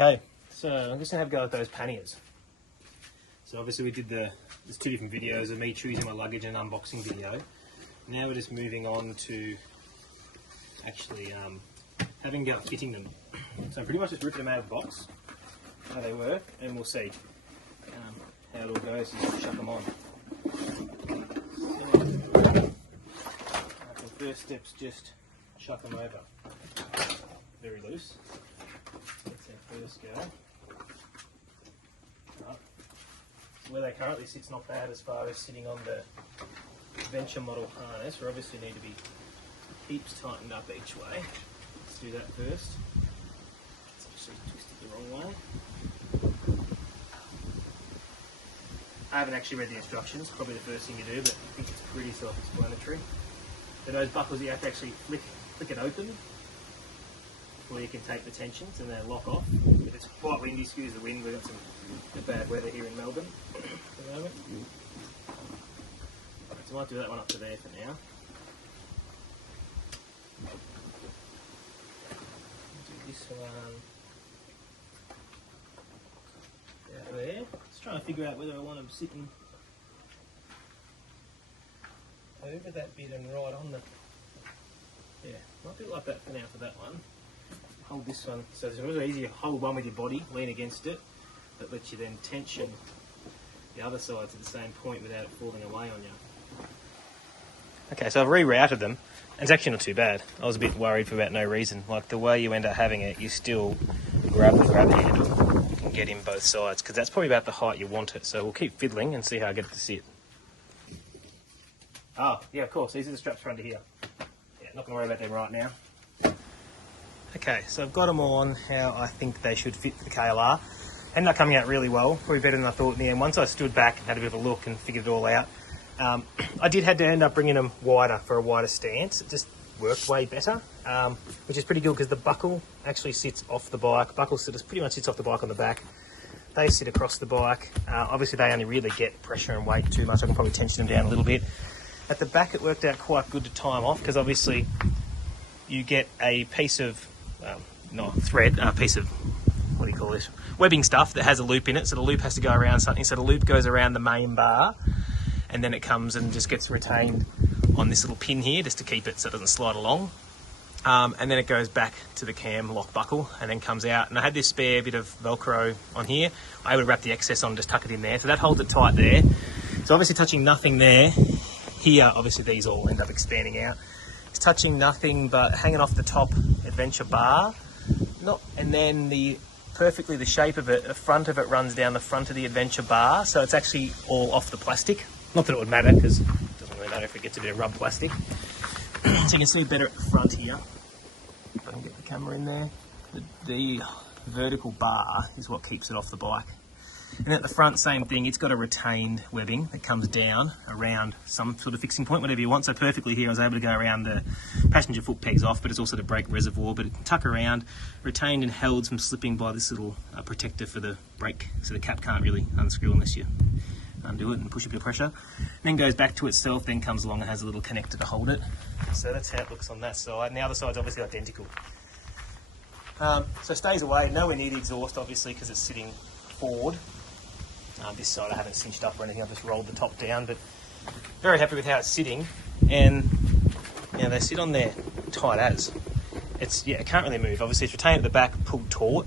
Okay, so I'm just going to have a go at those panniers. So obviously we did there's two different videos of me choosing my luggage and unboxing video. Now we're just moving on to actually having a go at fitting them. So pretty much just ripping them out of the box, how they work, and we'll see how it all goes. Just chuck them on. So, the first step's just chuck them over. Very loose. That's our first go. Right. So where they currently sit's not bad as far as sitting on the Venture model harness. We obviously need to be heaps tightened up each way. Let's do that first. It's actually twisted the wrong way. I haven't actually read the instructions, probably the first thing you do, but I think it's pretty self-explanatory. So those buckles, you have to actually flick it open before you can take the tensions and then lock off. If it's quite windy, excuse the wind, we've got some bad weather here in Melbourne at the moment. So I might do that one up to there for now. Do this one out there. Just trying to figure out whether I want them sitting over that bit and right on the... Yeah, might do it like that for now for that one. Hold this one, so it's really easy to hold one with your body, lean against it, that lets you then tension the other side to the same point without it falling away on you. Okay, so I've rerouted them, and it's actually not too bad. I was a bit worried for about no reason. Like the way you end up having it, you still grab the grab handle and get in both sides, because that's probably about the height you want it. So we'll keep fiddling and see how I get it to sit. Oh, yeah, of course, these are the straps for under here. Yeah, not going to worry about them right now. Okay, so I've got them on how I think they should fit for the KLR. Ended up coming out really well, probably better than I thought in the end. Once I stood back and had a bit of a look and figured it all out, I did have to end up bringing them wider for a wider stance. It just worked way better, which is pretty good because the buckle actually sits off the bike. Buckle pretty much sits off the bike on the back. They sit across the bike. Obviously they only really get pressure and weight too much. I can probably tension them down a little bit. At the back it worked out quite good to time off because obviously you get a piece of, not thread, a piece of, what do you call this, webbing stuff that has a loop in it. So the loop has to go around something. So the loop goes around the main bar, and then it comes and just gets retained on this little pin here just to keep it so it doesn't slide along. And then it goes back to the cam lock buckle and then comes out. And I had this spare bit of Velcro on here. I would wrap the excess on and just tuck it in there. So that holds it tight there. So obviously touching nothing there. Here, obviously these all end up expanding out. It's touching nothing but hanging off the top Adventure bar. And then the shape of it, the front of it runs down the front of the Adventure bar. So it's actually all off the plastic. Not that it would matter, because it doesn't really matter if it gets a bit of rub plastic. So you can see better at the front here. If I can get the camera in there. The vertical bar is what keeps it off the bike. And at the front, same thing, it's got a retained webbing that comes down around some sort of fixing point, whatever you want. So perfectly here, I was able to go around the passenger foot pegs off, but it's also the brake reservoir, but it can tuck around, retained and held from slipping by this little protector for the brake, so the cap can't really unscrew unless you undo it and push a bit of pressure. Then goes back to itself, then comes along and has a little connector to hold it. So that's how it looks on that side. And the other side's obviously identical. So stays away, nowhere near the exhaust obviously because it's sitting forward. This side I haven't cinched up or anything, I've just rolled the top down, but very happy with how it's sitting. And you know, they sit on there tight as. It can't really move. Obviously it's retained at the back, pulled taut.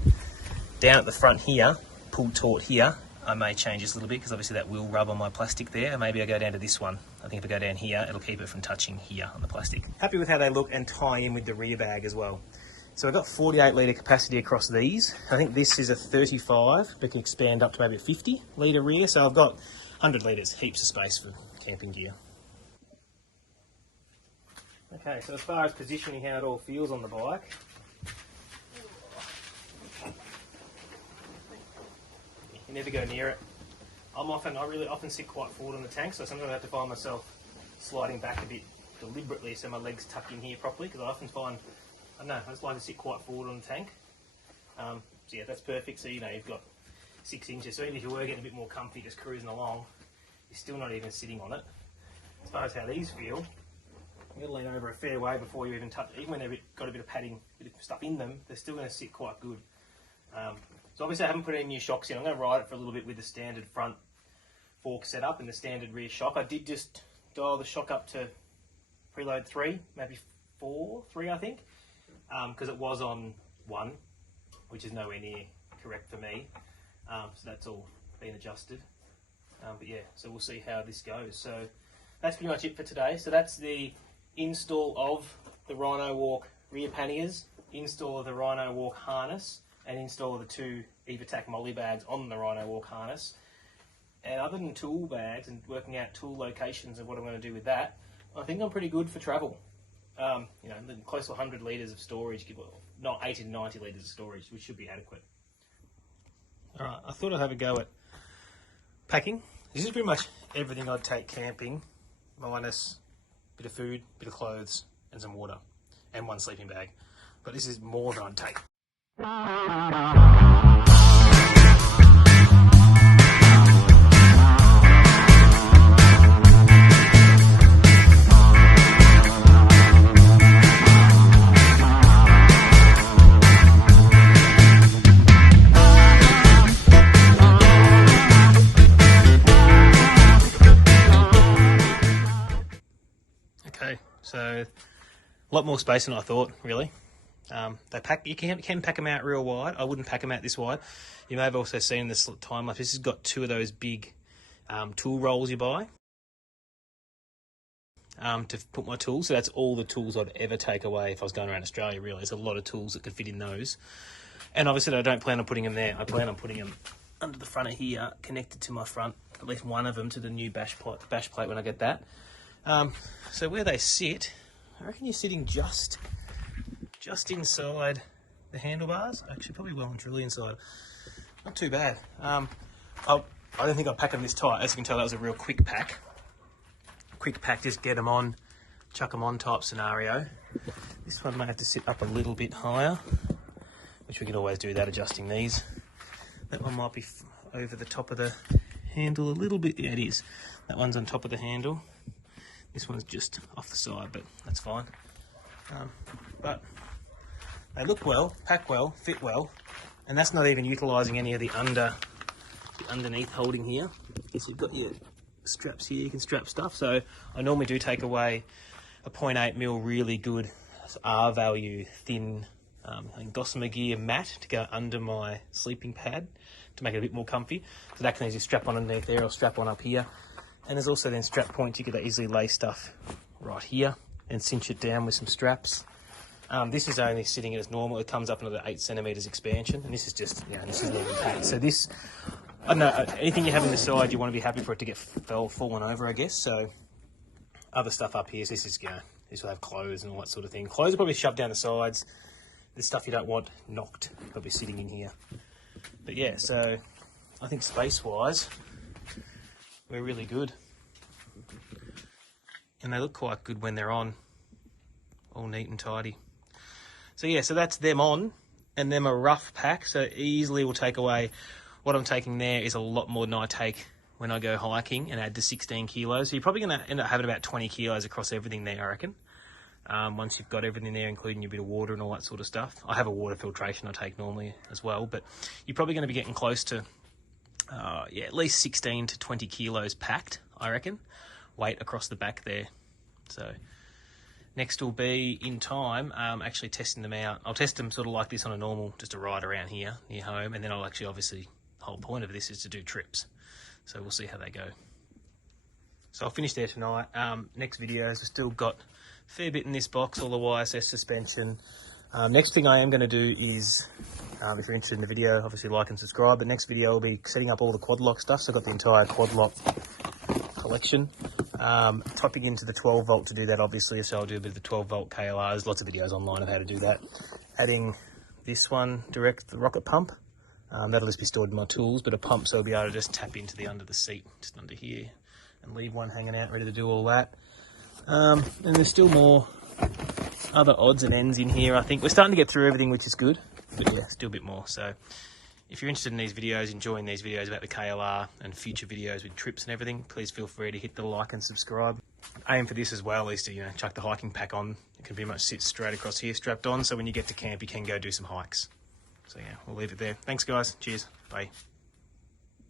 Down at the front here, pulled taut here. I may change this a little bit because obviously that will rub on my plastic there. Maybe I go down to this one. I think if I go down here, it'll keep it from touching here on the plastic. Happy with how they look and tie in with the rear bag as well. So I've got 48 litre capacity across these. I think this is a 35, but can expand up to maybe a 50 litre rear. So I've got 100 litres, heaps of space for camping gear. Okay, so as far as positioning how it all feels on the bike, you never go near it. I really often sit quite forward on the tank, so sometimes I have to find myself sliding back a bit deliberately so my legs tuck in here properly, because I often find, I don't know, I just like to sit quite forward on the tank. So yeah, that's perfect. So you know, you've got 6 inches, so even if you were getting a bit more comfy just cruising along, you're still not even sitting on it. As far as how these feel, you've got to lean over a fair way before you even touch it. Even when they've got a bit of padding, a bit of stuff in them, they're still going to sit quite good. So obviously I haven't put any new shocks in. I'm going to ride it for a little bit with the standard front fork setup and the standard rear shock. I did just dial the shock up to preload 3, maybe 3 I think, because it was on 1, which is nowhere near correct for me. So that's all been adjusted. But yeah, so we'll see how this goes. So that's pretty much it for today. So that's the install of the Rhinowalk rear panniers, install of the Rhinowalk harness, and install of the 2 EVATAC Molle bags on the Rhinowalk harness. And other than tool bags and working out tool locations and what I'm going to do with that, I think I'm pretty good for travel. You know, close to 100 litres of storage, not 80 to 90 litres of storage, which should be adequate. All right, I thought I'd have a go at packing. This is pretty much everything I'd take camping, minus a bit of food, bit of clothes, and some water, and 1 sleeping bag. But this is more than I'd take. Okay, so a lot more space than I thought, really. You can pack them out real wide. I wouldn't pack them out this wide. You may have also seen this time lapse. This has got 2 of those big tool rolls you buy to put my tools. So that's all the tools I'd ever take away if I was going around Australia, really. There's a lot of tools that could fit in those. And obviously I don't plan on putting them there. I plan on putting them under the front of here, connected to my front, at least one of them to the new bash plate when I get that. So where they sit, I reckon you're sitting just inside the handlebars. Actually, probably well and truly inside. Not too bad. I don't think I'll pack them this tight. As you can tell, that was a real quick pack. Quick pack, just get them on, chuck them on type scenario. This one may have to sit up a little bit higher, which we can always do that, adjusting these. That one might be over the top of the handle a little bit. Yeah, it is. That one's on top of the handle. This one's just off the side, but that's fine. But they look well, pack well, fit well, and that's not even utilising any of the underneath holding here. So you've got your straps here, you can strap stuff. So I normally do take away a 0.8mm really good R value thin Gossamer gear mat to go under my sleeping pad to make it a bit more comfy. So that can easily strap on underneath there or strap on up here. And there's also then strap points. You could easily lay stuff right here and cinch it down with some straps. This is only sitting as normal. It comes up another 8 centimetres expansion, and this is just, this isn't even packed. So this, I don't know, anything you have on the side, you want to be happy for it to get fallen over, I guess. So other stuff up here, so this is, this will have clothes and all that sort of thing. Clothes are probably shoved down the sides. The stuff you don't want knocked, probably sitting in here. But yeah, so I think space-wise, we're really good. And they look quite good when they're on, all neat and tidy. So yeah, so that's them on, and them a rough pack, so easily will take away, what I'm taking there is a lot more than I take when I go hiking and add to 16 kilos. So you're probably going to end up having about 20 kilos across everything there, I reckon. Once you've got everything there, including your bit of water and all that sort of stuff. I have a water filtration I take normally as well, but you're probably going to be getting close to, at least 16 to 20 kilos packed, I reckon, weight across the back there. So next will be, in time, actually testing them out. I'll test them sort of like this on a normal, just a ride around here near home, and then I'll actually, obviously, the whole point of this is to do trips. So we'll see how they go. So I'll finish there tonight. Next videos, we've still got a fair bit in this box, all the YSS suspension. Next thing I am going to do is, if you're interested in the video, obviously like and subscribe, but next video will be setting up all the quad lock stuff. So I've got the entire quad lock collection. Typing into the 12 volt to do that, obviously, so I'll do a bit of the 12 volt KLR. There's lots of videos online of how to do that. Adding this one, direct, the rocket pump. That'll just be stored in my tools, but a pump, so I'll be able to just tap into the under the seat, just under here, and leave one hanging out ready to do all that. And there's still more other odds and ends in here. I think we're starting to get through everything, which is good, but yeah, still a bit more. So if you're interested in these videos, enjoying these videos about the KLR and future videos with trips and everything, please feel free to hit the like and subscribe. Aim for this as well is to, chuck the hiking pack on. It can pretty much sit straight across here strapped on, so when you get to camp you can go do some hikes. So yeah, we'll leave it there. Thanks guys. Cheers. Bye.